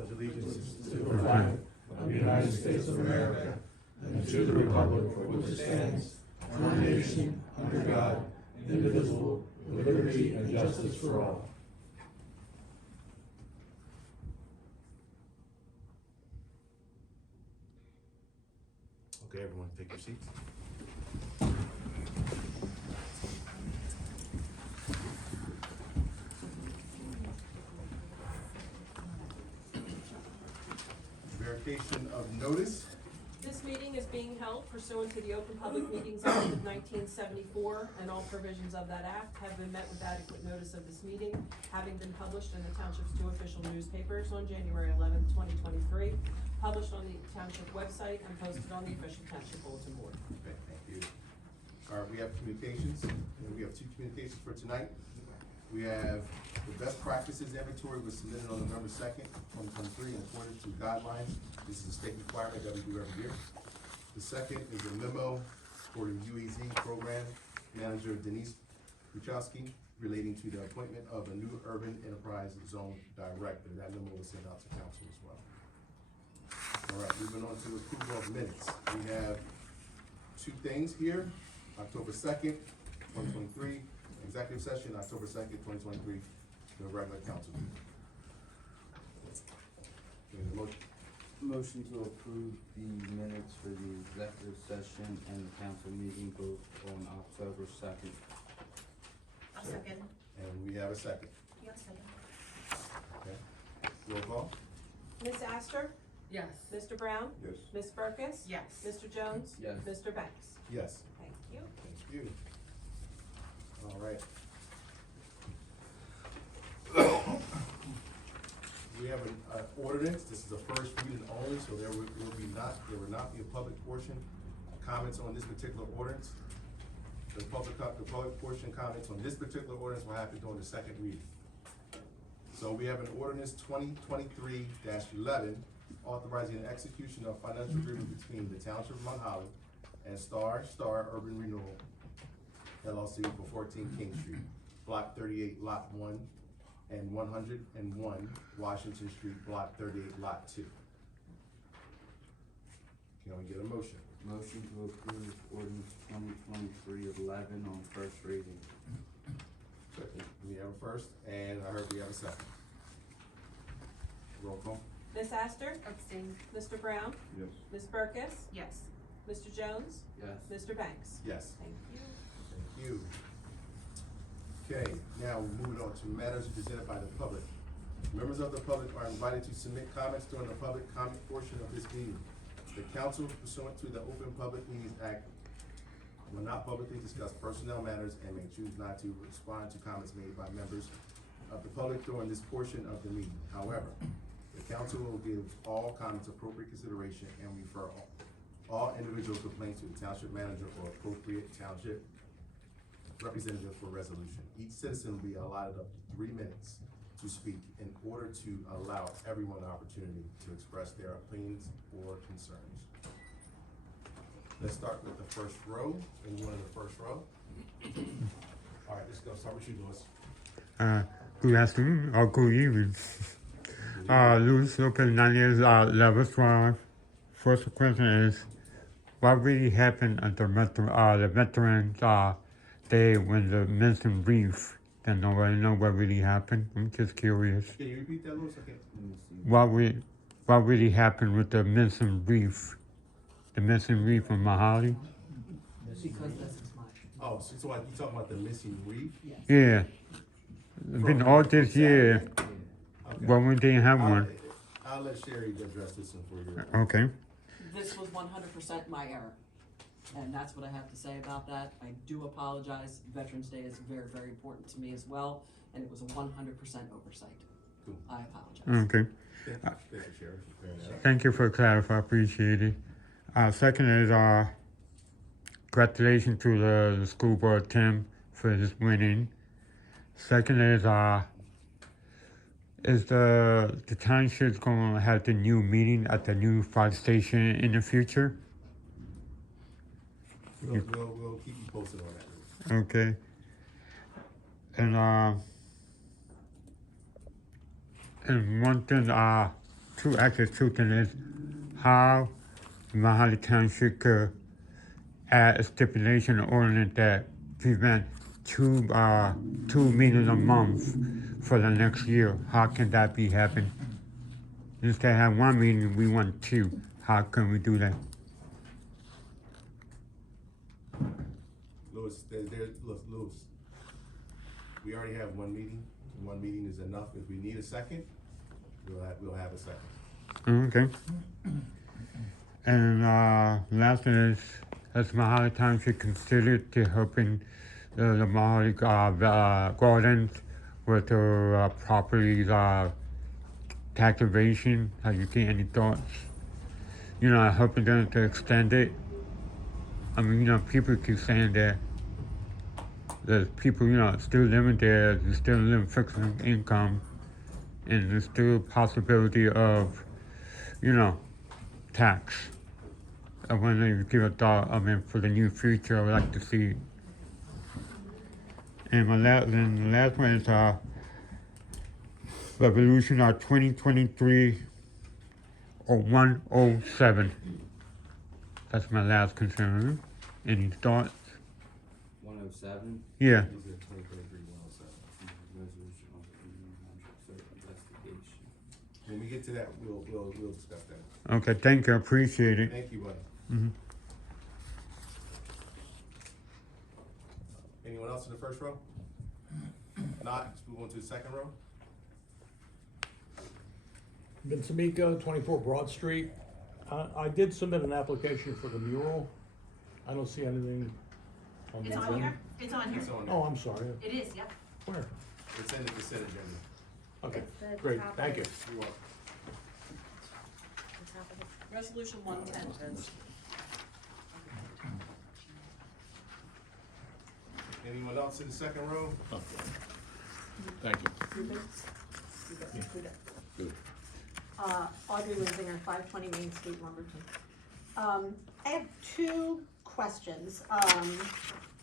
pledge allegiance to the flag of the United States of America and to the republic for which it stands, one nation, under God, indivisible, with liberty and justice for all. Okay, everyone, take your seats. Verification of notice. This meeting is being held pursuant to the Open Public Meetings Act of 1974, and all provisions of that act have been met with adequate notice of this meeting, having been published in the Township's 2 official newspapers on January 11, 2023, published on the Township website, and posted on the official Township bulletin board. Okay, thank you. All right, we have communications, and we have 2 communications for tonight. We have the best practices inventory was submitted on November 2nd, 2023, in accordance to guidelines. This is a state requirement that we do every year. The second is a memo for the UEZ program manager DENISE MUCHOWSKI relating to the appointment of a new urban enterprise zone director. That memo was sent out to council as well. All right, moving on to approval of minutes. We have 2 things here. October 2nd, 2023. Executive session, October 2nd, 2023, the regular council meeting. Any motion? Motion to approve the minutes for the executive session and the council meeting both on October 2nd. I'll second. And we have a second. Yeah, second. Okay. Roll call? Ms. Astor? Yes. Mr. Brown? Yes. Ms. Burkus? Yes. Mr. Jones? Yes. Mr. Banks? Yes. Thank you. Thank you. All right. We have an ordinance. This is the first reading only, so there will not be a public portion. Comments on this particular ordinance. The public portion comments on this particular ordinance will happen during the second reading. So we have an ordinance 2023-11 authorizing the execution of financial agreement between the Township of Mount Holly and Star Urban Renewal LLC for 14 King Street, Block 38, Lot 1, and 101 Washington Street, Block 38, Lot 2. Can we get a motion? Motion to approve ordinance 2023-11 on first reading. We have a first, and I heard we have a second. Roll call? Ms. Astor? Abstain. Yes. Mr. Brown? Ms. Burkus? Yes. Mr. Jones? Yes. Mr. Banks? Yes. Thank you. Thank you. Okay, now we're moving on to matters presented by the public. Members of the public are invited to submit comments during the public comment portion of this meeting. The council, pursuant to the Open Public Meetings Act, will not publicly discuss personnel matters and may choose not to respond to comments made by members of the public during this portion of the meeting. However, the council will give all comments appropriate consideration and refer all individual complaints to the township manager or appropriate township representative for resolution. Each citizen will be allotted up to 3 minutes to speak in order to allow everyone an opportunity to express their opinions or concerns. Let's start with the first row. Anyone in the first row? All right, let's go. Start with you, Louis. Good afternoon or good evening. Louis Lopez, 9 years, level 12. First question is, what really happened at the Veterans Day when the missing brief? And nobody know what really happened. I'm just curious. Can you repeat that, Louis? Okay. Let me see. What really happened with the missing brief? The missing brief from Mahali? Because this is mine. Oh, so like you talking about the missing reef? Yeah. Been all this year, Okay. but we didn't have one. I'll let Sherry address this one for you. Okay. This was 100% my error, and that's what I have to say about that. I do apologize. Veterans Day is very, very important to me as well, and it was a 100% oversight. Cool. I apologize. Okay. Thank you, Sherry, for clearing that up. Thank you for clarifying. I appreciate it. Second is congratulations to the school board Tim for his winning. Second is the township going to have the new meeting at the new fire station in the future? We'll keep you posted on that. Okay. And one thing, two things is how Mahali Township could add a stipulation or ordinance that prevent two meetings a month for the next year. How can that be happen? Instead of have one meeting, we want two. How can we do that? Louis, Louis, we already have one meeting. One meeting is enough. If we need a second, we'll have a second. Okay. And last thing is, has Mahali Township considered to helping the Mahali Gardens with the properties tax evasion? Have you seen any thoughts? You know, helping them to extend it. I mean, you know, people keep saying that there's people, you know, still living there, they're still living fixed income, and there's still possibility of, you know, tax. I wonder if you give a thought, I mean, for the near future, I would like to see it. And the last one is Revolution 2023 or 107. That's my last concern. Any thoughts? 107, Yeah. These are 2023-107. resolution of the investigation. When we get to that, we'll discuss that. Okay, thank you, I appreciate it. Thank you, buddy. Mhm. Anyone else in the first row? Not, let's move on to the second row. Vince Amico, 24 Broad Street. I did submit an application for the mural. I don't see anything on the It's on agenda. here, it's on here. It's on there. Oh, I'm sorry. It is, yep. Where? It's in the consent agenda. Okay, It's the great, top thank you. of You're welcome. The top of it. Resolution 110, Vince. Anyone else in the second row? Thank you. Audrey Linsinger, 520 Main Street, Lumberton. I have two questions.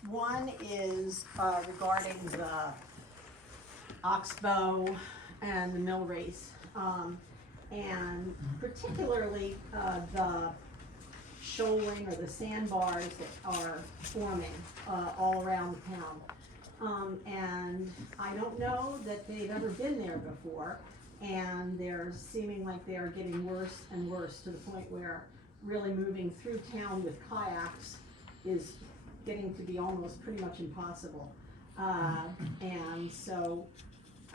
One is regarding the Oxbow and the mill race. And particularly the shoaling or the sandbars that are forming all around the town. And I don't know that they've ever been there before, and they're seeming like they are getting worse and worse to the point where really moving through town with kayaks is getting to be almost pretty much impossible. And so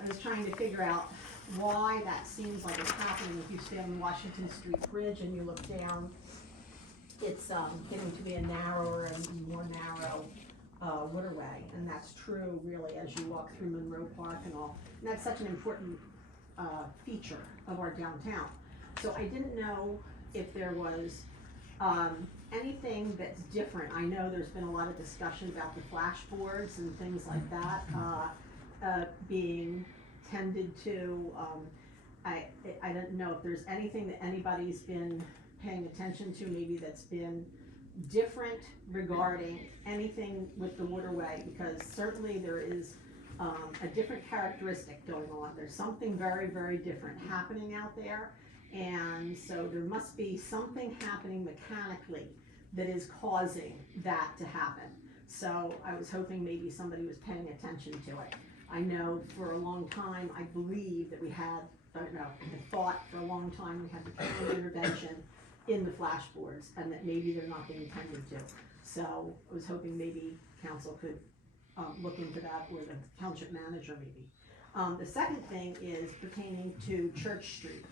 I was trying to figure out why that seems like it's happening. If you stay on Washington Street Bridge and you look down, it's getting to be a narrower and more narrow waterway, and that's true really as you walk through Monroe Park and all. And that's such an important feature of our downtown. So I didn't know if there was anything that's different. I know there's been a lot of discussion about the flashboards and things like that being tended to. I don't know if there's anything that anybody's been paying attention to, maybe that's been different regarding anything with the waterway, because certainly there is a different characteristic going on. There's something very, very different happening out there, and so there must be something happening mechanically that is causing that to happen. So I was hoping maybe somebody was paying attention to it. I know for a long time, I believe that we had, I don't know, I thought for a long time we had the county intervention in the flashboards, and that maybe they're not being tended to. So I was hoping maybe council could look into that, or the township manager maybe. The second thing is pertaining to Church Street.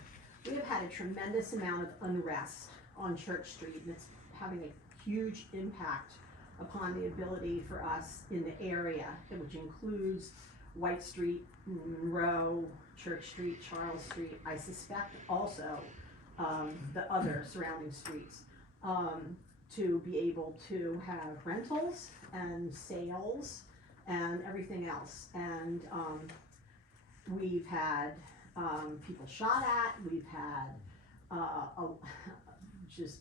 We have had a tremendous amount of unrest on Church Street, and it's having a huge impact upon the ability for us in the area, which includes White Street, Monroe, Church Street, Charles Street. I suspect also the other surrounding streets, to be able to have rentals and sales and everything else. And we've had people shot at, we've had just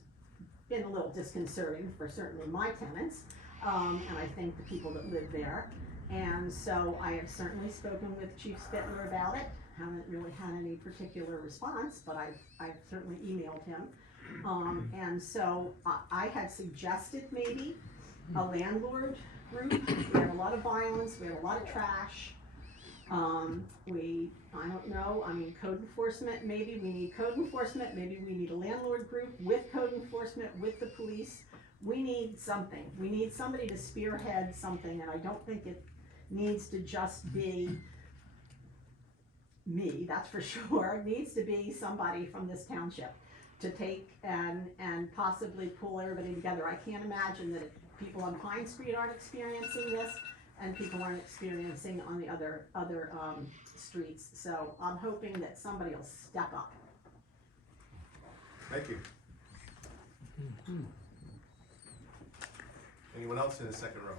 been a little disconcerting for certainly my tenants, and I think the people that live there. And so I have certainly spoken with Chief Spittler about it. haven't really had any particular response, but I've certainly emailed him. And so I had suggested maybe a landlord group. We had a lot of violence, we had a lot of trash. I don't know, I mean, code enforcement, maybe we need code enforcement, maybe we need a landlord group with code enforcement, with the police. We need something, we need somebody to spearhead something, and I don't think it needs to just be me, that's for sure. It needs to be somebody from this township to take and possibly pull everybody together. I can't imagine that people on Pine Street aren't experiencing this, and people aren't experiencing on the other streets. So I'm hoping that somebody will step up. Thank you. Anyone else in the second row?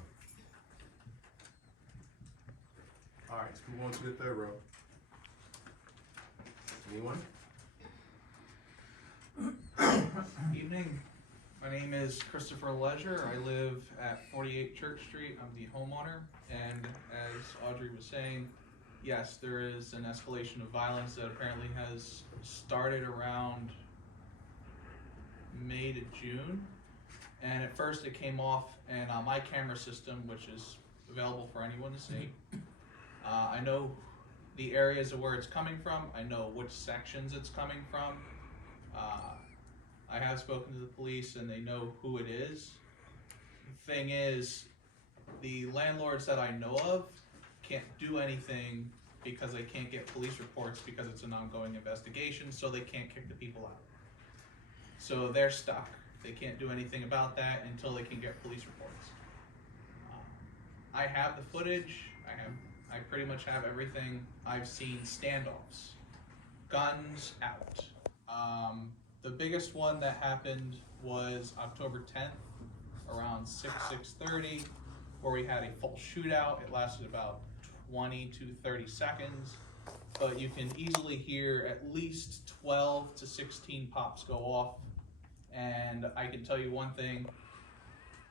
All right, let's move on to the third row. Anyone? Evening. My name is Christopher Ledger. I live at 48 Church Street. I'm the homeowner. And as Audrey was saying, yes, there is an escalation of violence that apparently has started around May to June. And at first it came off, and on my camera system, which is available for anyone to see, I know the areas of where it's coming from. I know which sections it's coming from. I have spoken to the police and they know who it is. The thing is, the landlords that I know of can't do anything because they can't get police reports because it's an ongoing investigation, so they can't kick the people out. So they're stuck. They can't do anything about that until they can get police reports. I have the footage. I pretty much have everything. I've seen standoffs, guns out. The biggest one that happened was October 10th, around 6:30, where we had a full shootout. It lasted about 20 to 30 seconds, but you can easily hear at least 12 to 16 pops go off. And I can tell you one thing,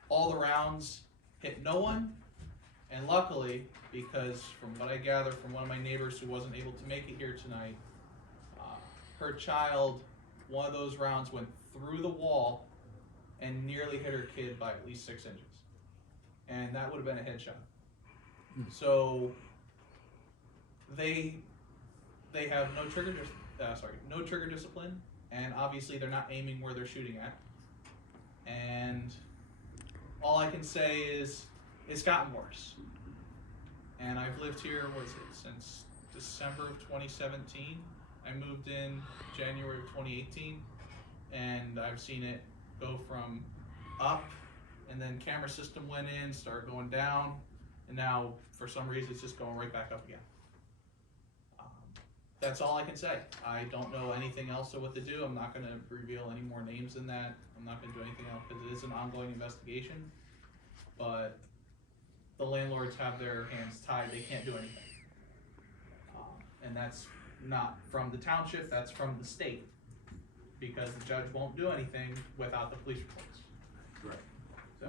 all the rounds hit no one. And luckily, because from what I gather from one of my neighbors who wasn't able to make it here tonight, her child, one of those rounds went through the wall and nearly hit her kid by at least 6 inches. And that would have been a headshot. So they have no trigger discipline, and obviously they're not aiming where they're shooting at. And all I can say is it's gotten worse. And I've lived here, since December of 2017. I moved in January of 2018, and I've seen it go from up, and then camera system went in, started going down, and now for some reason it's just going right back up again. That's all I can say. I don't know anything else of what to do. I'm not going to reveal any more names than that. I'm not going to do anything else because it is an ongoing investigation. But the landlords have their hands tied. They can't do anything. And that's not from the township, that's from the state. Because the judge won't do anything without the police reports. Right. So,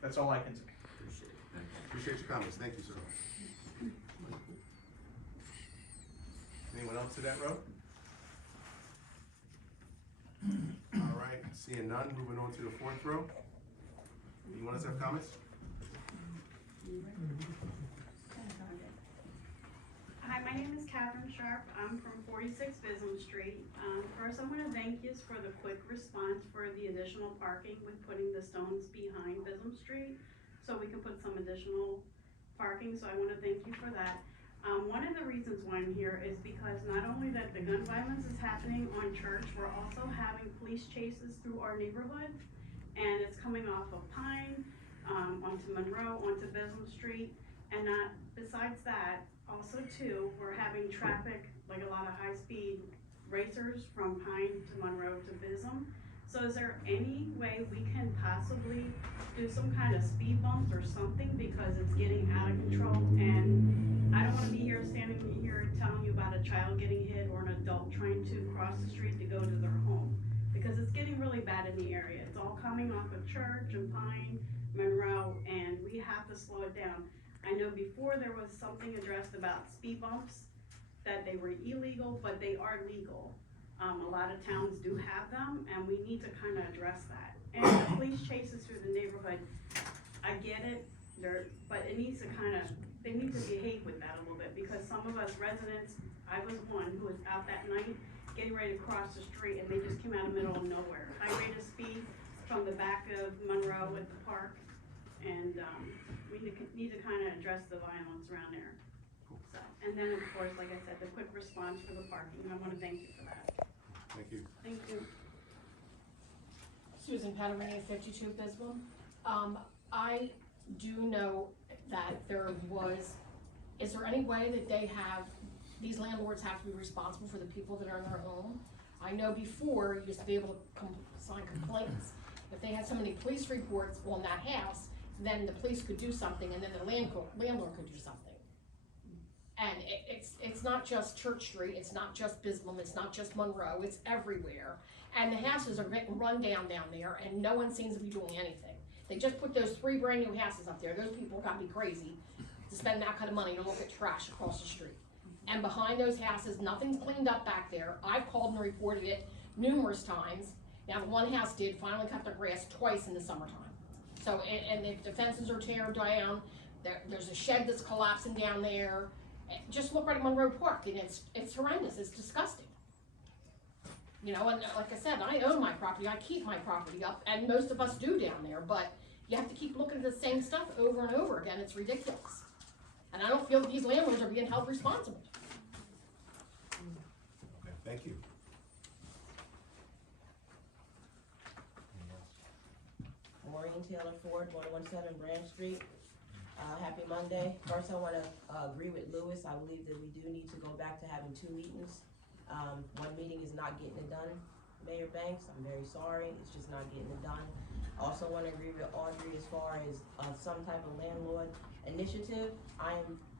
that's all I can say. Appreciate your comments. Thank you, sir. Anyone else to that row? All right, seeing none, moving on to the fourth row. Anyone else have comments? Hi, my name is Catherine Sharp. I'm from 46 Bism Street. First, I want to thank you for the quick response for the additional parking with putting the stones behind Bism Street, so we can put some additional parking, so I want to thank you for that. One of the reasons why I'm here is because not only that the gun violence is happening on Church, we're also having police chases through our neighborhood, and it's coming off of Pine, onto Monroe, onto Bism Street, and besides that, also too, we're having traffic, like a lot of high-speed racers from Pine to Monroe to Bism. So is there any way we can possibly do some kind of speed bumps or something, because it's getting out of control? And I don't want to be standing here telling you about a child getting hit or an adult trying to cross the street to go to their home, because it's getting really bad in the area. It's all coming off of Church and Pine, Monroe, and we have to slow it down. I know before there was something addressed about speed bumps, that they were illegal, but they are legal. A lot of towns do have them, and we need to kind of address that. And the police chases through the neighborhood, I get it, but it needs to they need to behave with that a little bit, because some of us residents, I was one who was out that night getting ready to cross the street, and they just came out of the middle of nowhere. High rate of speed from the back of Monroe at the park, and we need to kind of address the violence around there. So, and then of course, like I said, the quick response for the parking, I want to thank you for that. Thank you. Thank you. Susan Patarini, 52 Bisbee. I do know that is there any way that these landlords have to be responsible for the people that are in their home? I know before, you used to be able to sign complaints. If they had so many police reports on that house, then the police could do something, and then the landlord could do something. And it's not just Church Street, it's not just Bisbee, it's not just Monroe, it's everywhere. And the houses are getting run down there, and no one seems to be doing anything. They just put those 3 brand new houses up there. Those people gotta be crazy to spend that kind of money to look at trash across the street. And behind those houses, nothing's cleaned up back there. I've called and reported it numerous times. Now, the one house did finally cut their grass twice in the summertime. So, and the fences are tearing down, there's a shed that's collapsing down there. Just look right at Monroe Park, and it's horrendous, it's disgusting. You know, and like I said, I own my property, I keep my property up, and most of us do down there, but you have to keep looking at the same stuff over and over again, it's ridiculous. And I don't feel that these landlords are being held responsible. Okay, thank you. Maureen Taylor Ford, 117 Branch Street. Happy Monday. First, I want to agree with Lewis. I believe that we do need to go back to having 2 meetings. One meeting is not getting it done, Mayor Banks. I'm very sorry. It's just not getting it done. Also want to agree with Audrey as far as some type of landlord initiative.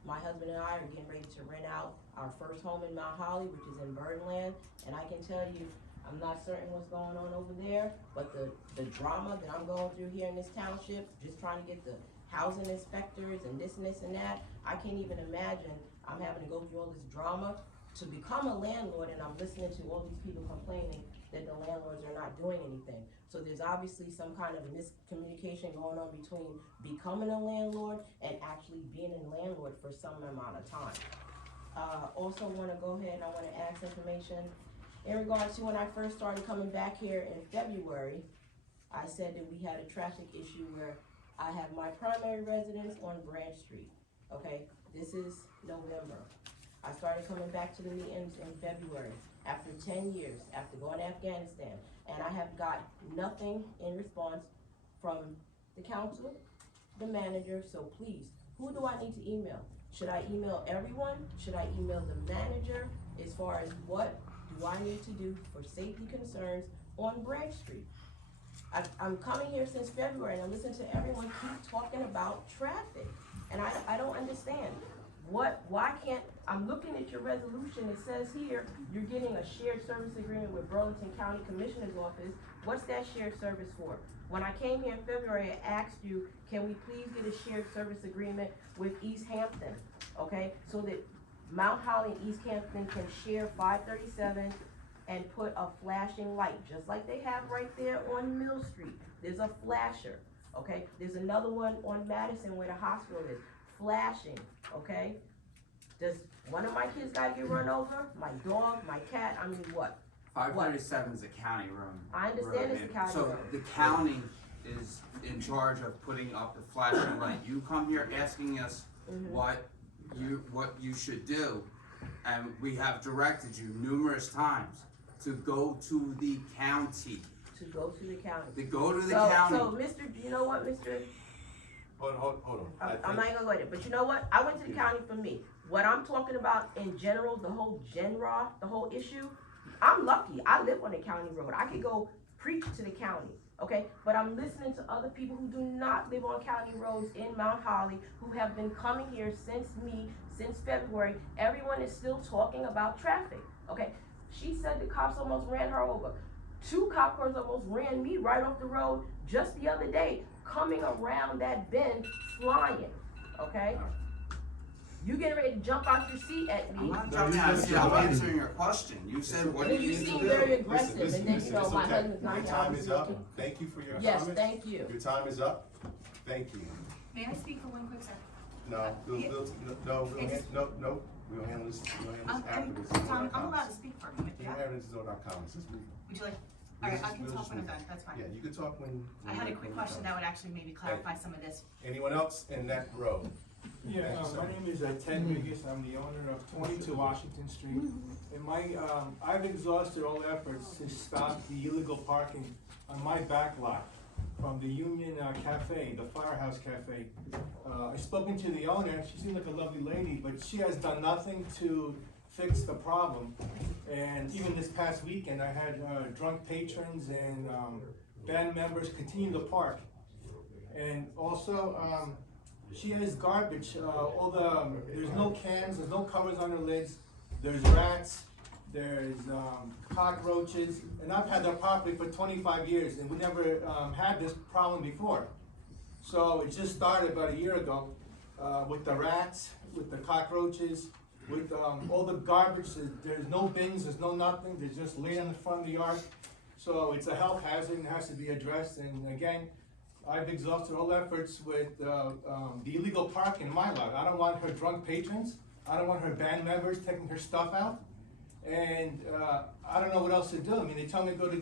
My husband and I are getting ready to rent out our first home in Mount Holly, which is in Birdland, and I can tell you, I'm not certain what's going on over there, but the drama that I'm going through here in this township, just trying to get the housing inspectors and this and that, I can't even imagine I'm having to go through all this drama to become a landlord, and I'm listening to all these people complaining that the landlords are not doing anything. So there's obviously some kind of miscommunication going on between becoming a landlord and actually being a landlord for some amount of time. Also want to go ahead and I want to ask information in regards to when I first started coming back here in February. I said that we had a traffic issue where I have my primary residence on Branch Street. Okay, this is November. I started coming back to the meetings in February after 10 years, after going to Afghanistan, and I have got nothing in response from the council, the manager. So please, who do I need to email? Should I email everyone? Should I email the manager as far as what do I need to do for safety concerns on Branch Street? I'm coming here since February and I listen to everyone keep talking about traffic, and I don't understand. Why can't, I'm looking at your resolution, it says here, you're getting a shared service agreement with Burlington County Commissioner's Office. What's that shared service for? When I came here in February, I asked you, can we please get a shared service agreement with East Hampton, okay? So that Mount Holly and East Hampton can share 537 and put a flashing light, just like they have right there on Mill Street. There's a flasher, okay? There's another one on Madison where the hospital is, flashing, okay? Does one of my kids gotta get run over? My dog, my cat, I mean what? 537 is a county road. I understand it's a county So road. the county is in charge of putting up the flashing light. You come here asking us what you should do, and we have directed you numerous times to go to the county. To go to the county. To go to the county. So, Mr., you know what, Mr.? Hold on. I'm not gonna go there, but you know what? I went to the county for me. What I'm talking about in general, the whole issue, I'm lucky. I live on a county road. I could go preach to the county, okay? But I'm listening to other people who do not live on county roads in Mount Holly, who have been coming here since February. Everyone is still talking about traffic, okay? She said the cops almost ran her over. 2 cop cars almost ran me right off the road just the other day, coming around that bend, flying, okay? You getting ready to jump out your seat at I'm me. not jumping out of seat, I'm answering your question. You said, what do And you you need to seem do? very aggressive, Listen, and then, listen, you know, it's my okay. husband's not Your here. time is up. Thank you for your Yes, comments. thank you. Your time is up. Thank you. May I speak for one quick second? No, we'll handle this after this. I'm allowed to speak for a minute, We'll yeah? handle this on our comments. Let's move. Would you like, We'll alright, I just- can we'll talk just when I'm move done, that's fine. Yeah, you can talk when. I had a quick question that would actually maybe clarify some of this. Anyone else in that row? Yeah, Thank you, sir. my name is Ted Regis, I'm the owner of 22 Washington Street. And I've exhausted all efforts to stop the illegal parking on my back lot from the Union Cafe, the Firehouse Cafe. I've spoken to the owner, she seems like a lovely lady, but she has done nothing to fix the problem. And even this past weekend, I had drunk patrons and band members continue to park. And also, she has garbage, there's no cans, there's no covers on her lids, there's rats, there's cockroaches, and I've had that property for 25 years and we never had this problem before. So it just started about a year ago with the rats, with the cockroaches, with all the garbage. There's no bins, there's no nothing, there's just laying in the front of the yard. So it's a health hazard and has to be addressed. And again, I've exhausted all efforts with the illegal parking in my lot. I don't want her drunk patrons. I don't want her band members taking her stuff out. And I don't know what else to do. I mean, they tell me to go to,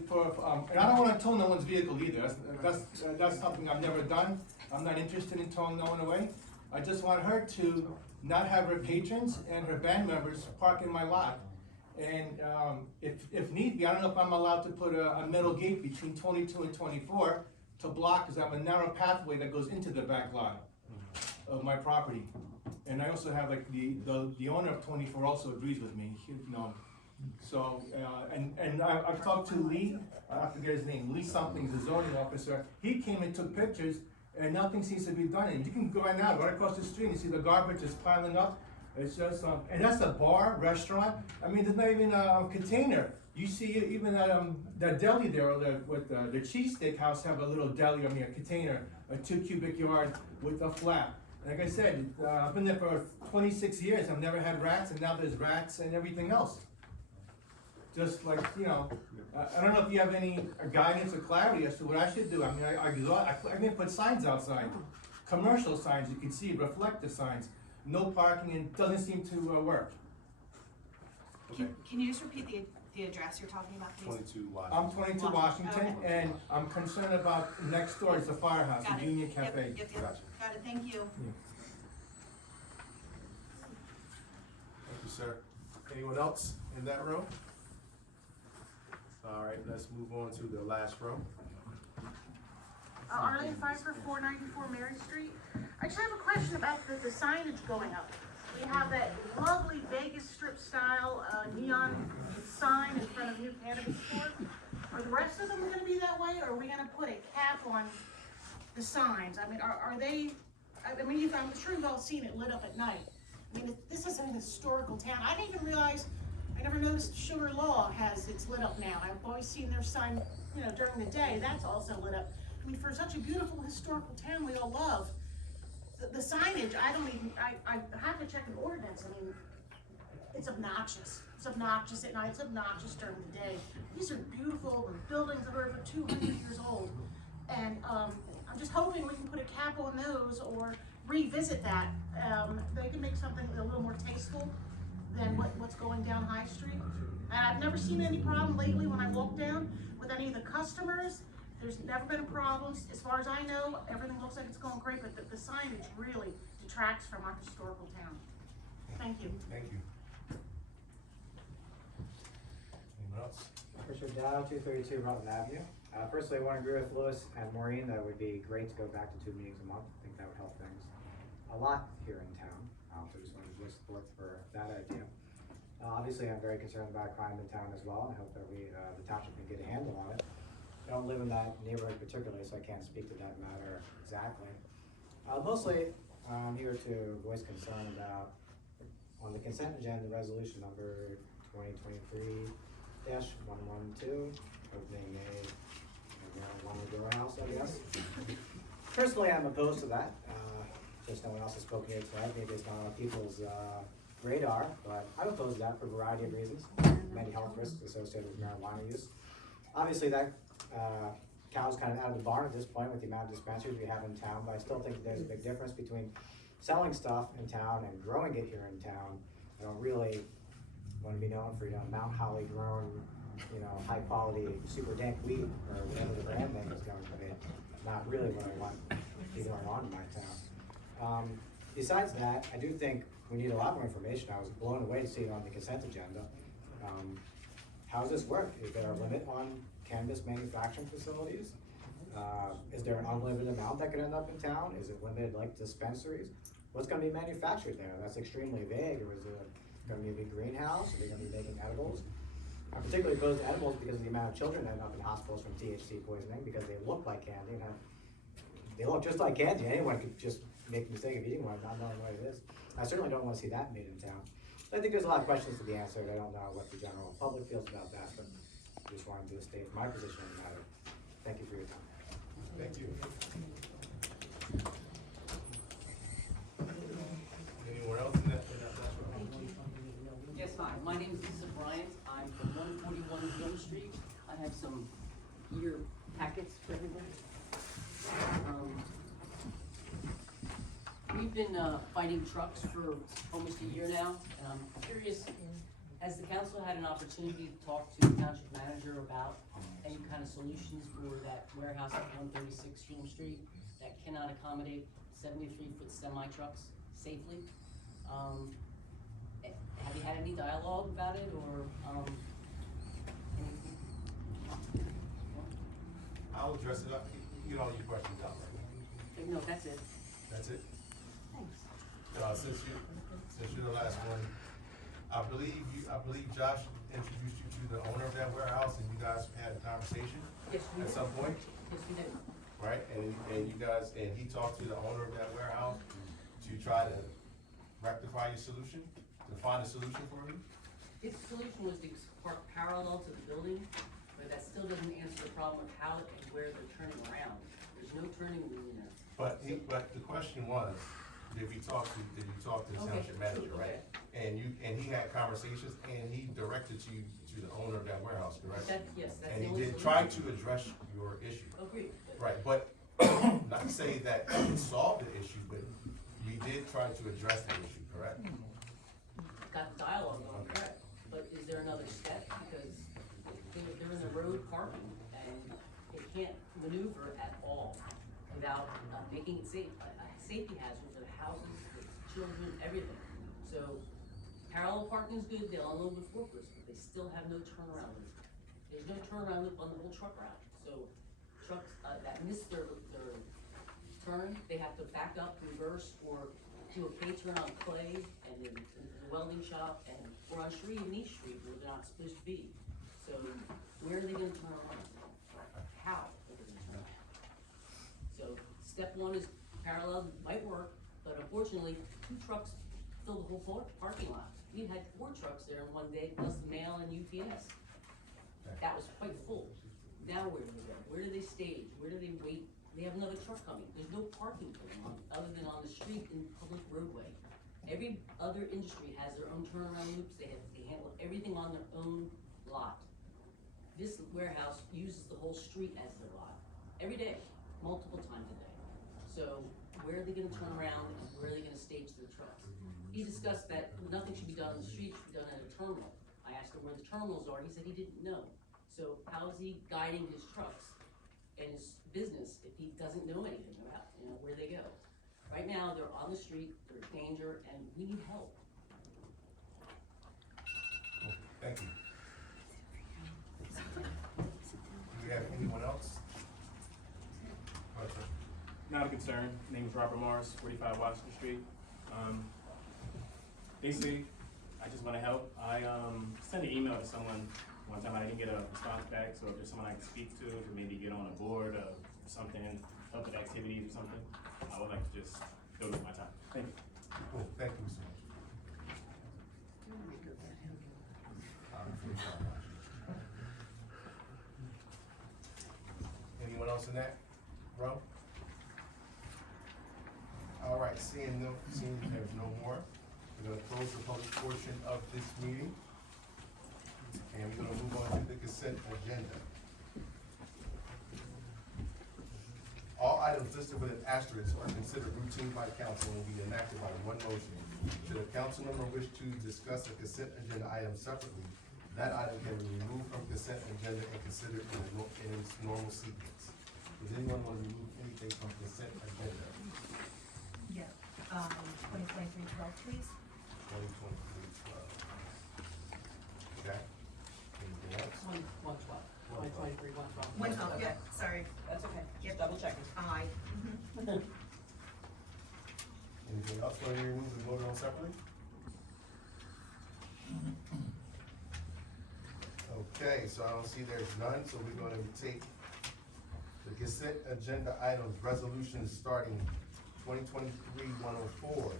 and I don't want to tow no one's vehicle either. That's something I've never done. I'm not interested in towing no one away. I just want her to not have her patrons and her band members park in my lot. And if need be, I don't know if I'm allowed to put a metal gate between 22 and 24 to block, because I have a narrow pathway that goes into the back lot of my property. And I also have like the owner of 24 also agrees with me, you know. So, and I've talked to Lee, I forget his name, Lee something, the zoning officer. He came and took pictures and nothing seems to be done. And you can go right now, right across the street, and see the garbage is piling up. It's just, and that's a bar, restaurant. I mean, there's not even a container. You see even that deli there, or the cheesesteak house have a little deli, I mean a container, a 2 cubic yard with a flap. Like I said, I've been there for 26 years, I've never had rats, and now there's rats and everything else. Just like, you know, I don't know if you have any guidance or clarity as to what I should do. I mean, I can put signs outside, commercial signs, you can see, reflective signs. No parking, and doesn't seem to work. Can you just repeat the address you're talking about, please? 22 Washington. I'm 22 Washington, Okay. and I'm concerned about next door is the firehouse, Got the it. Union Yep, Cafe. Yep, Gotcha. got it, thank you. Thank you, sir. Anyone else in that row? All right, let's move on to the last row. Arlene Pfeiffer, 494 Mary Street. I just have a question about the signage going up. We have that lovely Vegas Strip style neon sign in front of New Cannabis Store. Are the rest of them gonna be that way, or are we gonna put a cap on the signs? I mean, are they, I mean, I'm sure you've all seen it lit up at night. I mean, this is an historical town. I didn't even realize, I never noticed Sugar Law has its lit up now. I've always seen their sign, you know, during the day, that's also lit up. I mean, for such a beautiful historical town we all love, the signage, I have to check an ordinance. I mean, it's obnoxious. It's obnoxious at night, it's obnoxious during the day. These are beautiful buildings that are over 200 years old. And I'm just hoping we can put a cap on those or revisit that. They can make something a little more tasteful than what's going down High Street. And I've never seen any problem lately when I walk down with any of the customers. There's never been a problem. As far as I know, everything looks like it's going great, but the signage really detracts from our historical town. Thank you. Thank you. Anyone else? Richard Dow, 232 Rutland Avenue. Personally, I want to agree with Louis and Maureen that it would be great to go back to 2 meetings a month. I think that would help things a lot here in town. So just wanted to voice support for that idea. Obviously, I'm very concerned about crime in town as well, and I hope that the township can get a handle on it. I don't live in that neighborhood particularly, so I can't speak to that matter exactly. Mostly, I'm here to voice concern about, on the consent agenda, resolution number 2023-112, opening a marijuana grow house, I guess. Personally, I'm opposed to that. There's no one else has spoken here tonight, maybe it's not on people's radar, but I'm opposed to that for a variety of reasons. Many health risks associated with marijuana use. Obviously, that cow's kind of out of the barn at this point with the amount of dispensaries we have in town, but I still think that there's a big difference between selling stuff in town and growing it here in town. I don't really want to be known for, Mount Holly grown, high quality, super dank wheat, or whatever the brand name is going to be. Not really what I want to be going on in my town. Besides that, I do think we need a lot more information. I was blown away to see it on the consent agenda. How does this work? Is there a limit on cannabis manufacturing facilities? Is there an unlimited amount that could end up in town? Is it limited like dispensaries? What's gonna be manufactured there? That's extremely vague. Or is it gonna be a big greenhouse? Are they gonna be making edibles? I'm particularly opposed to edibles because of the amount of children that end up in hospitals from THC poisoning because they look like candy and they look just like candy. Anyone could just make the mistake of eating one, not knowing what it is. I certainly don't want to see that made in town. So I think there's a lot of questions to be answered. I don't know what the general public feels about that, but I just wanted to state my position on the matter. Thank you for your time. Thank you. Anyone else in that? Yes, hi, my name is Lisa Bryant, I'm from 141 Hill Street. I have some ear packets for everybody. We've been fighting trucks for almost a year now, and I'm curious, has the council had an opportunity to talk to the township manager about any kind of solutions for that warehouse at 136 Hill Street that cannot accommodate 73-foot semi-trucks safely? Have you had any dialogue about it, or anything? I'll address it up. You get all your questions out right now. No, that's it. That's it? Thanks. Since you're the last one, I believe Josh introduced you to the owner of that warehouse, and you guys had a conversation Yes, we at did. some point, Yes, we did. right? And he talked to the owner of that warehouse to try to rectify your solution, to find a solution for you? His solution was to park parallel to the building, but that still doesn't answer the problem of how and where they're turning around. There's no turning room there. But the question was, did you talk to the township manager, right? And he had conversations, and he directed you to the owner of that warehouse, correct? Yes, that's And the he only did solution. try to address your issue. Agreed. Right, but not to say that it solved the issue, but you did try to address the issue, correct? Got the dialogue going, correct, but is there another step? Because they're in the road parking, and they can't maneuver at all without making it safe. A safety hazard for the houses, the children, everything. So parallel parking is good, they'll unload with forklifts, but they still have no turnaround loop. There's no turnaround loop on the whole truck route, so trucks that miss their turn, they have to back up, reverse, or do a K-turn on Clay, and then to the welding shop, and or on Niche Street, where they're not supposed to be. So where are they gonna turn around? How are they gonna turn around? So step one is parallel, might work, but unfortunately, 2 trucks fill the whole parking lot. We had 4 trucks there in one day, plus mail and UPS. That was quite full. Now where do they go? Where do they stage? Where do they wait? They have another truck coming. There's no parking for them other than on the street in public roadway. Every other industry has their own turnaround loops. They handle everything on their own lot. This warehouse uses the whole street as their lot every day, multiple times a day. So where are they gonna turn around and where are they gonna stage their trucks? He discussed that nothing should be done on the street, should be done at a terminal. I asked him where the terminals are, he said he didn't know. So how is he guiding his trucks and his business if he doesn't know anything about, where they go? Right now, they're on the street, they're in danger, and we need help. Thank you. Do we have anyone else? Not a concern. Name is Robert Morris, 45 Washington Street. Basically, I just want to help. I sent an email to someone one time. I didn't get a response back, so if there's someone I can speak to maybe get on a board or something, help with activities or something, I would like to just donate my time. Thank you. Cool, thank you so much. Anyone else in that row? All right, seeing there's no more, we're gonna close the public portion of this meeting. And we're gonna move on to the consent agenda. All items listed with an asterisk are considered routine by council and will be enacted by one motion. Should a council member wish to discuss a consent agenda item separately, that item can be removed from consent agenda and considered in its normal sequence. Does anyone want to remove anything from consent agenda? Yeah, 2023-12, please. 2023-12. Okay. Anything else? 112. 2023, 112. 112, yeah, sorry. That's okay, Yep. just double checking. Aye. Anything else want to be removed and voted on separately? Okay, so I don't see there's none, so we're gonna take the consent agenda items, resolutions starting 2023-104,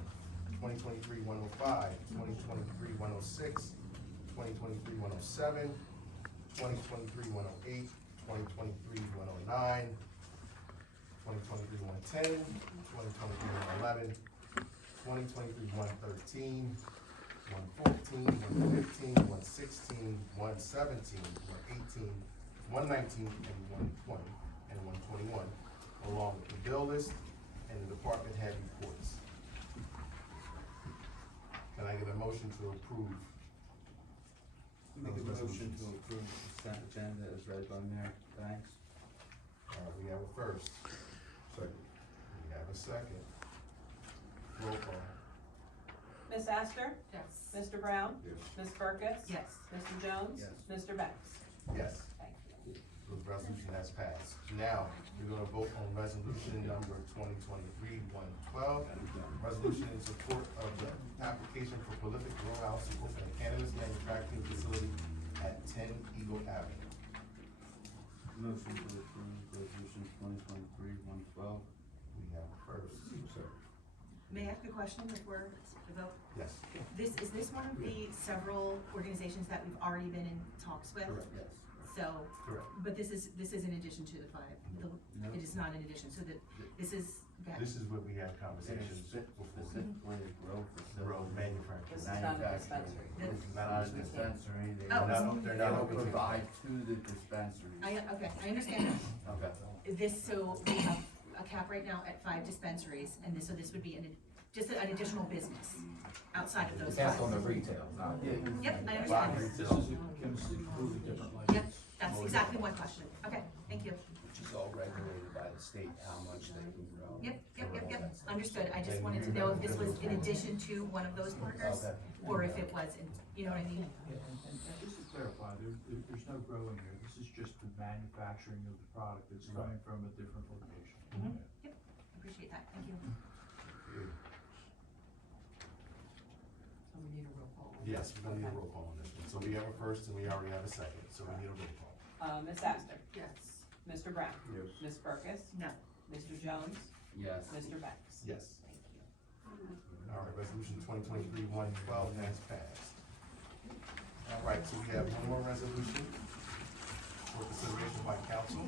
2023-105, 2023-106, 2023-107, 2023-108, 2023-109, 2023-110, 2023-111, 2023-113, 114, 115, 116, 117, 118, 119, and 120, and 121, along with the bill list and the department head reports. Can I get a motion to approve? Make a those motion resolutions? to approve the consent agenda as read by Mayor Banks. We have a first. Second. We have a second. Roll call. Ms. Astor? Yes. Mr. Brown? Yes. Ms. Burkus? Yes. Mr. Jones? Yes. Mr. Banks? Yes. Thank you. The resolution has passed. Now, we're gonna vote on resolution number 2023-112. Resolution in support of the application for prolific grow house to open a cannabis manufacturing facility at 10 Eagle Avenue. Motion to approve resolution 2023-112. We have a first. Sir. May I ask a question before the vote? Yes. Is this one of the several organizations that we've already been in talks with? Correct, yes. So, Correct. but this is in addition to the five, No. it is not in addition, so that, this is, go ahead. This is what we had conversations before. Specifically a grow facility. Grow manufacturing. This is not a dispensary. This is not a dispensary. They Oh. They're not open to- provide to the dispensary. Okay, I understand that. Okay. So we have a cap right now at 5 dispensaries, and so this would be just an additional business outside of those 5. That's on the retail, not. Yep, I understand. This is a completely different Yep, license. that's exactly my question. Okay, thank you. Which is all regulated by the state, how much they can grow. Yep, understood. I just wanted to know if this was in addition to one of those partners, or if it was, you know what I mean? And just to clarify, there's no growing here, this is just the manufacturing of the product that's coming from a different location. Yep, appreciate that, thank you. So we need a roll call. Yes, we're gonna need a roll call on this one. So we have a first and we already have a second, so we need a roll call. Ms. Astor? Yes. Mr. Brown? Yes. Ms. Burkus? No. Mr. Jones? Yes. Mr. Banks? Yes. Thank you. All right, resolution 2023-112 has passed. All right, so we have one more resolution for consideration by council.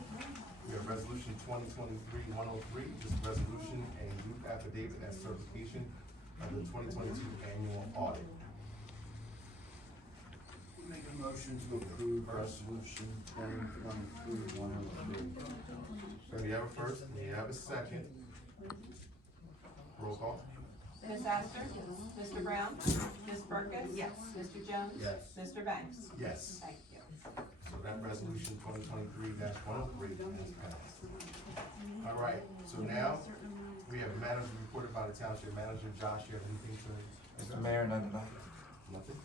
We have resolution 2023-103, this resolution and group affidavit as certification of the 2022 annual audit. Make a motion to approve resolution 2023-103. So we have a first, and we have a second. Roll call. Ms. Astor? Mr. Brown? Ms. Burkus? Yes. Mr. Jones? Yes. Mr. Banks? Yes. Thank you. So that resolution 2023-103 has passed. All right, so now we have matters reported by the township manager. Josh, you have anything to? Mr. Mayor, nothing. Nothing?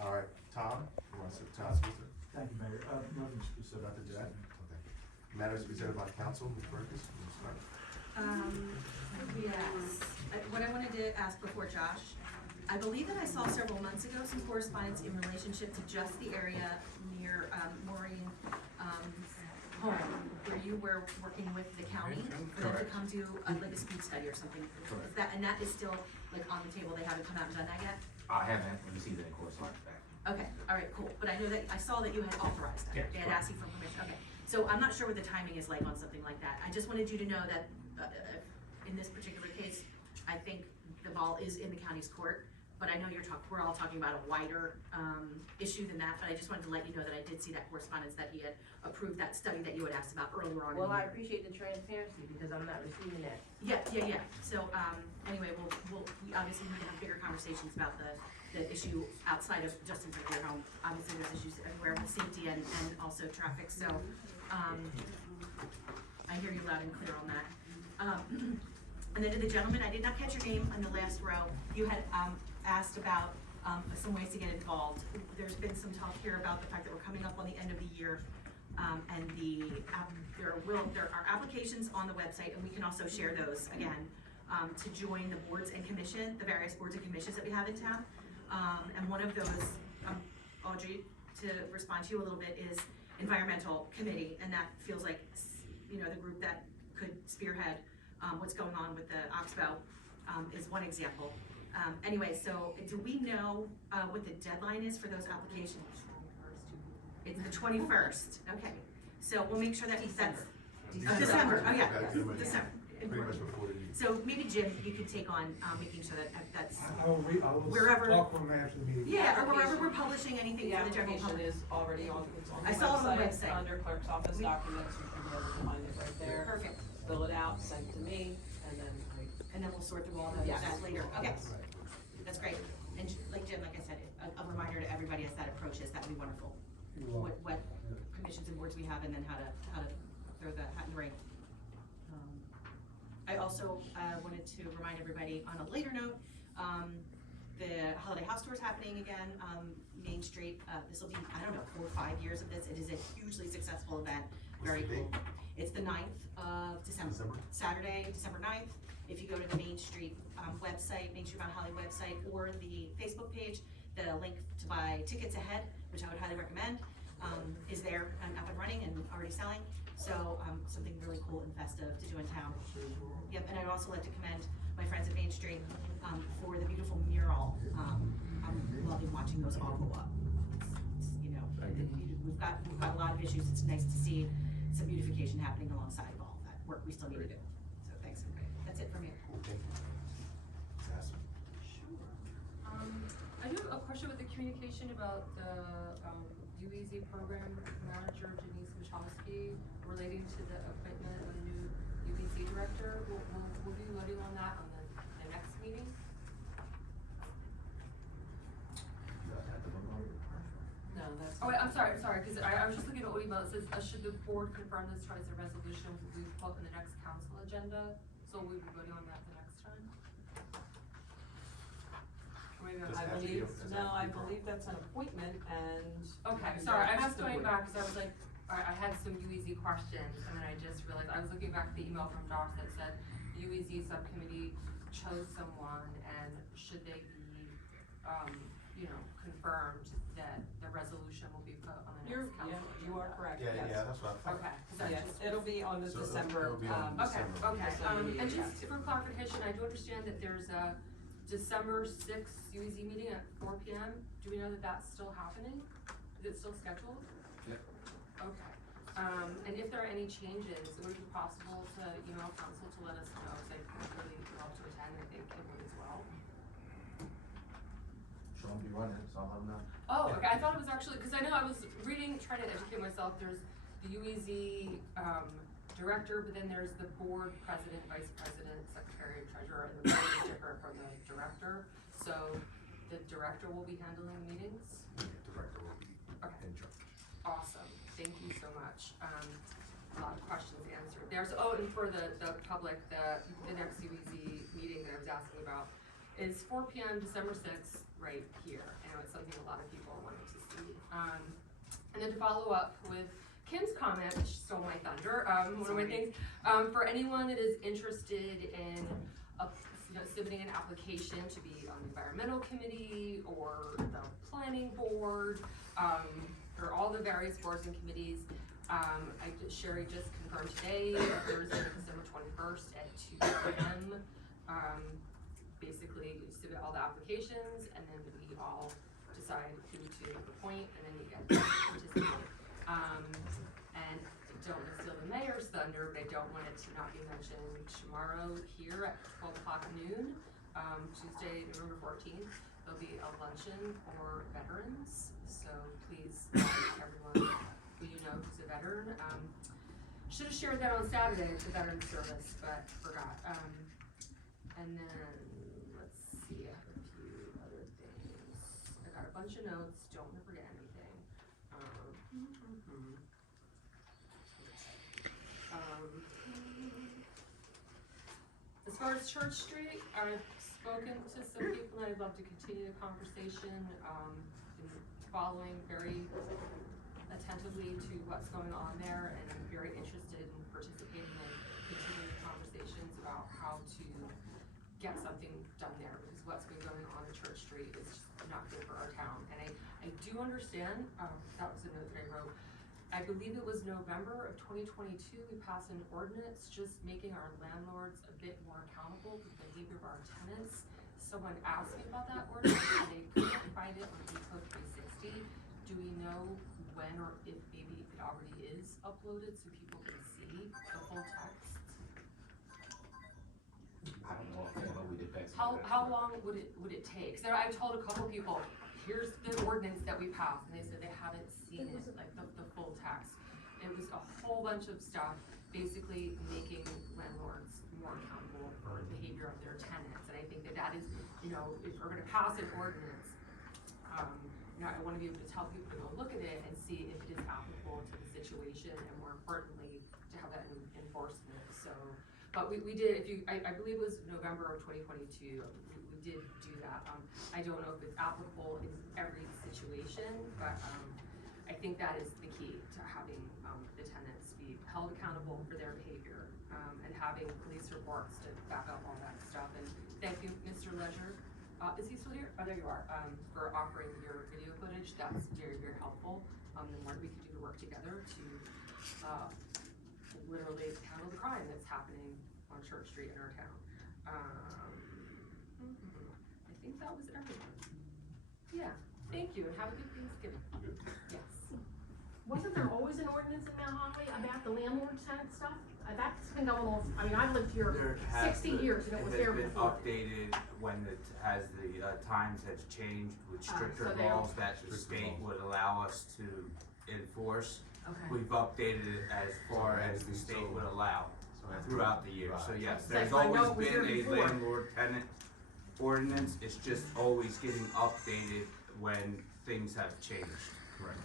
All right, Tom, you want to say Tom speaker? Thank you, Mayor, nothing specific. Nothing to that? Okay. Matters presented by council, Ms. Burkus, you want to start? Yes, what I wanted to ask before Josh, I believe that I saw several months ago some correspondence in relationship to just the area near, Maureen, home, where you were working with the county, for them to come do, like a speed study or something. Correct. And that is still, like, on the table, they haven't come out and done that yet? I haven't received any correspondence back. Okay, all right, cool, but I know that, I saw that you had authorized that, Yes, they had correct. asked you for permission, okay. So I'm not sure what the timing is like on something like that, I just wanted you to know that, in this particular case, I think the ball is in the county's court, but I know we're all talking about a wider, issue than that, but I just wanted to let you know that I did see that correspondence that he had approved that study that you had asked about earlier on in the Well, I year. appreciate the transparency because I'm not receiving that. Yeah. So, anyway, we obviously need to have bigger conversations about the issue outside of just in front of your home. Obviously, there's issues everywhere with safety and also traffic, so, I hear you loud and clear on that. And then to the gentleman, I did not catch your name on the last row. You had, asked about, some ways to get involved. There's been some talk here about the fact that we're coming up on the end of the year, and there are applications on the website, and we can also share those again, to join the boards and the various boards and commissions that we have in town. And one of those, Audrey, to respond to you a little bit, is environmental committee, and that feels like, the group that could spearhead, what's going on with the Oxbow, is one example. Anyway, so do we know, what the deadline is for those applications? It's the 21st, okay. So we'll make sure that that's December, oh yeah, December. Pretty much before the meeting. So maybe Jim, you could take on, making sure that that's I will wherever. talk with them after the meeting. Yeah, or wherever we're publishing anything The for the general application public. is already on, it's on I the saw it on the website, website. under clerk's office documents, you should be able to find it right there. Perfect. Fill it out, send it to me, and then And then we'll sort through all of Yes. that later. Okay, that's great. And like Jim, like I said, a reminder to everybody as that approaches, that would be wonderful. What commissions and boards we have, and then how to throw the hat in the ring. I also wanted to remind everybody on a later note, the holiday house tour is happening again, Main Street. This will be, 4 or 5 years of this. It is a hugely successful event. Very cool. It's the 9th of December. Saturday, December 9th. If you go to the Main Street website, Main Street Mount Holly website, or the Facebook page, the link to buy tickets ahead, which I would highly recommend, is there and up and running and already selling. So something really cool and festive to do in town. Yep, and I'd also like to commend my friends at Main Street for the beautiful mural. I'm loving watching those all go up. We've got a lot of issues. It's nice to see some beautification happening alongside of all that work we still need to do. So thanks, everybody. That's it for me. I do have a question with the communication about the UEZ program manager Denise MUCHOWSKI relating to the appointment of a new UEZ director. Will be voting on that on the next meeting? no, that's. Oh wait, I'm sorry, because I was just looking at what email. It says, should the board confirm this twice a resolution will be put in the next council agenda? So we'll be voting on that the next time? Or maybe I'm I believe that's an appointment, and. Okay, sorry, I was going back, because I was like, I had some UEZ questions, and then I just realized, I was looking back at the email from Josh that said, the UEZ subcommittee chose someone, and should they be, confirmed that the resolution will be put on the next council agenda? You are correct, Yeah, yes. yeah, that's what I thought. Okay, 'cause I Yes, just- it'll be on the So December, it'll be on December. Okay, December and meeting, just yes. for clarification, I do understand that there's a December 6th UEZ meeting at 4 PM. Do we know that that's still happening? Is it still scheduled? Yeah. Okay, and if there are any changes, would it be possible to email council to let us know, because I'd really love to attend, and I think Kim would as well. Sean be running, so I'll have him know. Oh, okay, I thought it was actually, because I know I was trying to educate myself, there's the UEZ, director, but then there's the board president, vice president, secretary, treasurer, and the board is different from the director. So the director will be handling meetings? The director will be in charge. Awesome, thank you so much. A lot of questions answered there. So, and for the public, the next UEZ meeting that I was asking about is 4 PM, December 6th, right here. I know it's something a lot of people wanted to see. And then to follow up with Kim's comment, which stole my thunder, one of my things, for anyone that is interested in submitting an application to be on the environmental committee or the planning board, for all the various boards and committees, Sherry just confirmed today, Thursday, December 21st at 2 PM. Basically, you submit all the applications, and then we all decide who to appoint, and then you get to participate. And don't steal the mayor's thunder. under, but I don't want it to not be mentioned. Tomorrow here at 12 o'clock noon, Tuesday, November 14th, there'll be a luncheon for veterans. So please, everyone who you know who's a veteran, should have shared that on Saturday at the Veterans Service, but forgot. And then, let's see, I have a few other things. I got a bunch of notes, don't wanna forget anything. As far as Church Street, I've spoken to some people and I'd love to continue the conversation, been following very attentively to what's going on there, and I'm very interested in participating in continuing conversations about how to get something done there, because what's been going on in Church Street is just not good for our town. And I do understand, that was a note that I wrote, I believe it was November of 2022, we passed an ordinance just making our landlords a bit more accountable for the behavior of our tenants. Someone asked me about that ordinance and they couldn't find it on Eco 360. Do we know when or if maybe it already is uploaded so people can see the full text? I don't know if we did pass. How long would it take? So I told a couple people, here's the ordinance that we passed, and they said they haven't seen it, like the full text. It was a whole bunch of stuff, basically making landlords more accountable for the behavior of their tenants. And I think that is, if we're gonna pass an ordinance, I wanna be able to tell people to go look at it and see if it is applicable to the situation, and more importantly, to have that enforcement. So, but we did, I believe it was November of 2022, we did do that. I don't know if it's applicable in every situation, but I think that is the key to having the tenants be held accountable for their behavior, and having police reports to back up all that stuff. And thank you, Mr. Ledger. Is he still here? Oh, there you are. For offering your video footage, that's very, very helpful. The more we can do to work together to literally handle the crime that's happening on Church Street in our town. I think that was everyone. Yeah, thank you, and have a good Thanksgiving. Yes. Wasn't there always an ordinance in Mount Holly about the landlord tenant stuff? That's been going on, I've lived here 60 years and it was there before. It has been updated when the times has changed with stricter so laws that the state would allow us to enforce. Okay. We've updated it as far as the state would allow throughout the year. So yes, there's I know always it was been here a before. landlord tenant ordinance. It's just always getting updated when things have changed. Correct.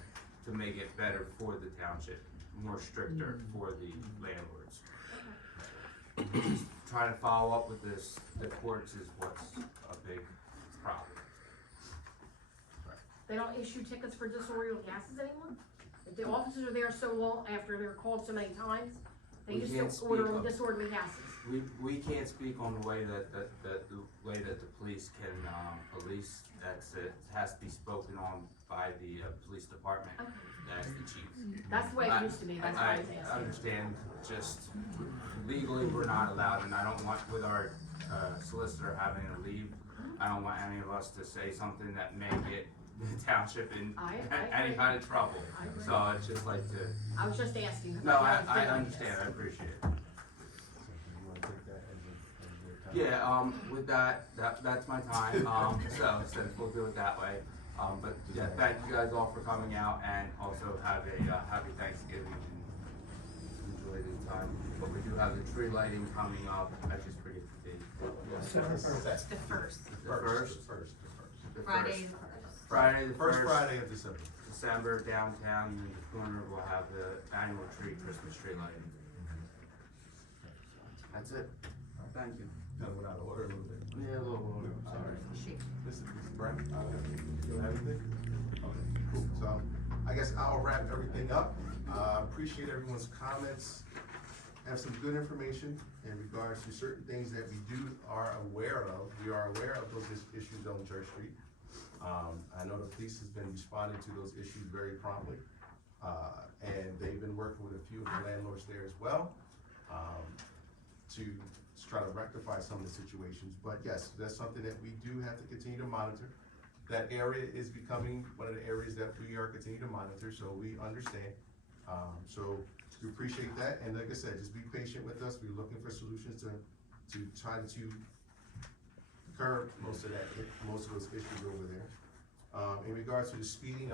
To make it better for the township, more stricter for the landlords. Just trying to follow up with this, the courts is what's a big problem. They don't issue tickets for disorderly gases anymore? If the officers are there so long, after they're called so many times, they We used can't to speak order of- disorderly gases. We can't speak on the way that the way that the police can police. It has to be spoken on by the police department. Okay. That's the chief. That's the way it used to be, that's why I was I asking. understand, just legally we're not allowed, and I don't want, with our solicitor having to leave, I don't want any of us to say something that may get the township in I any agree. kind of trouble. I agree. So it's just like to, I was just asking. no, I was thinking understand, I this. appreciate it. So you wanna take that as your Yeah, with that's my time, so since we'll do it that way. But yeah, thank you guys all for coming out, and also have a happy Thanksgiving and enjoy the time. But we do have the tree lighting coming up, I just forget the date. The first. The first? The Friday first. the first. Friday the First first. Friday of December. December, downtown, in the corner, we'll have the annual Christmas tree lighting. That's it. Thank you. Kind of went out of order a little bit. Yeah, a little older, I'm sorry. Listen, Brent, you have anything? Okay, cool. So I guess I'll wrap everything up. Appreciate everyone's comments. Have some good information in regards to certain things that we are aware of. We are aware of those issues on Church Street. I know the police has been responding to those issues very promptly. And they've been working with a few of the landlords there as well, to try to rectify some of the situations. But yes, that's something that we do have to continue to monitor. That area is becoming one of the areas that we are continuing to monitor, so we understand. So We appreciate that, and like I said, just be patient with us. We're looking for solutions to try to curb most of those issues over there. In regards to the speeding,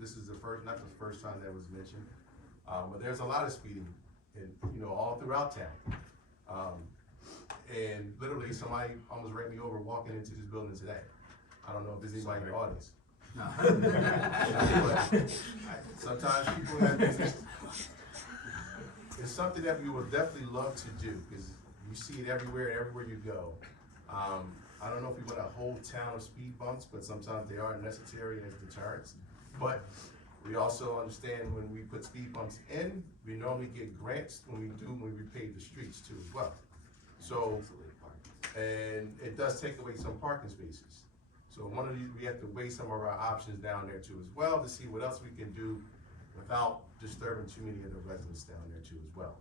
this is not the first time that was mentioned, but there's a lot of speeding all throughout town. And literally somebody almost ran me over walking into this building today. I don't know if there's anybody in the audience. No. Sometimes people have this. It's something that we would definitely love to do, because you see it everywhere you go. I don't know if we want a whole town of speed bumps, but sometimes they are necessary as deterrents. But we also understand when we put speed bumps in, we normally get grants when we repave the streets too as well. So, and it does take away some parking spaces. So one of these, we have to weigh some of our options down there too as well, to see what else we can do without disturbing too many of the residents down there too as well.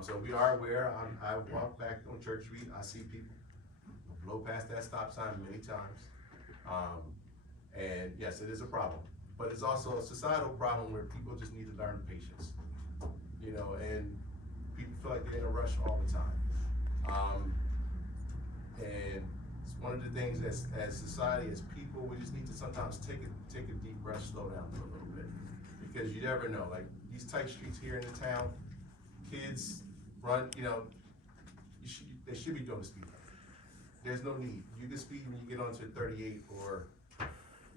So we are aware. I walk back on Church Street, I see people blow past that stop sign many times. And yes, it is a problem, but it's also a societal problem where people just need to learn patience, and people feel like they're in a rush all the time. And it's one of the things as society, as people, we just need to sometimes take a deep breath, slow down for a little bit, because you never know, like these tight streets here in the town, kids run, they should be doing the speed limit. There's no need. You can speed when you get onto 38 or,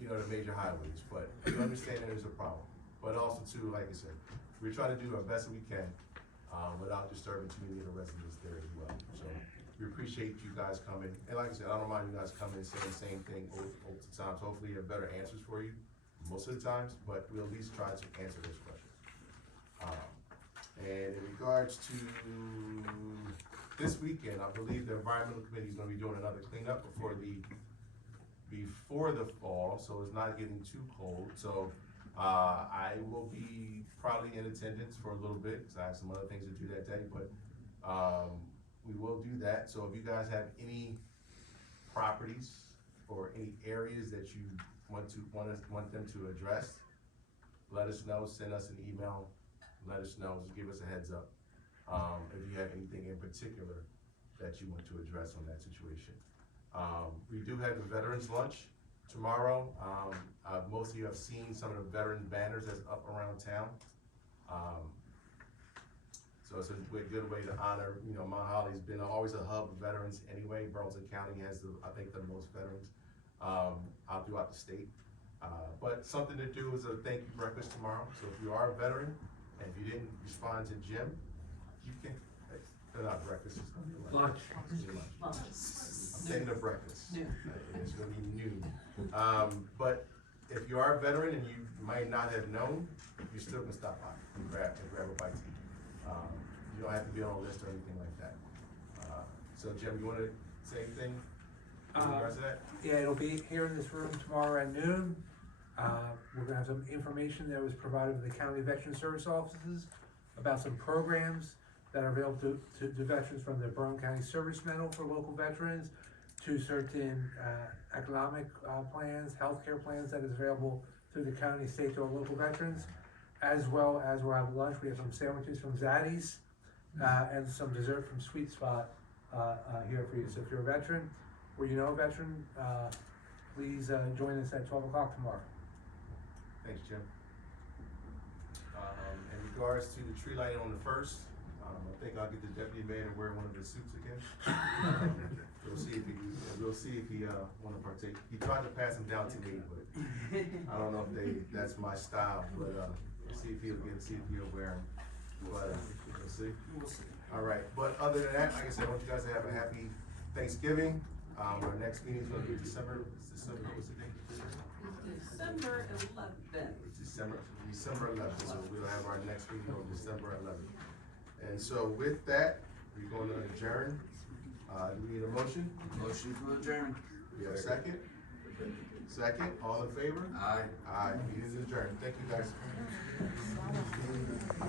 the major highways, but you understand that there's a problem. But also too, like I said, we're trying to do our best we can, without disturbing too many of the residents there as well. So we appreciate you guys coming. And like I said, I don't mind you guys coming and saying the same thing over the times. Hopefully you have better answers for you most of the times, but we'll at least try to answer those questions. And in regards to this weekend, I believe the environmental committee is gonna be doing another cleanup before the fall, so it's not getting too cold. So I will be probably in attendance for a little bit, because I have some other things to do that day, but we will do that. So if you guys have any properties or any areas that you want them to address, let us know, send us an email, let us know, just give us a heads up if you have anything in particular that you want to address on that situation. We do have the Veterans Lunch tomorrow. Most of you have seen some of the veteran banners that's up around town. So it's a good way to honor, Mount Holly's been always a hub of veterans anyway. Burlington County has I think the most veterans out throughout the state. But something to do is a thank you breakfast tomorrow. So if you are a veteran and if you didn't respond to Jim, you can, not breakfast, it's gonna be lunch. Lunch. I'm thinking of breakfast. It's gonna be noon. But if you are a veteran and you might not have known, you still can stop by and grab a bite to eat. You don't have to be on a list or anything like that. So Jim, you wanna say anything in regards to that? Yeah, it'll be here in this room tomorrow at noon. We're gonna have some information that was provided to the county veteran service offices about some programs that are available to veterans, from the Burlington County Service Medal for local veterans to certain economic plans, healthcare plans that is available through the county, state, to our local veterans, as well as we'll have lunch. We have some sandwiches from Zaddy's and some dessert from Sweet Spot here for you. So if you're a veteran or you know a veteran, please join us at 12 o'clock tomorrow. Thanks, Jim. In regards to the tree lighting on the 1st, I think I'll get the deputy mayor to wear one of his suits again. We'll see if he want to partake. He tried to pass him down to me, but I don't know if that's my style. But we'll see if he'll wear them. But we'll see. All right. But other than that, like I said, I want you guys to have a happy Thanksgiving. Our next meeting is going to be December. What's the date? December 11th. December 11th. So we'll have our next meeting on December 11th. And so with that, we're going to adjourn. Do we need a motion? Motion to adjourn. We have a second? Second, all in favor? Aye. Aye, meeting is adjourned. Thank you, guys.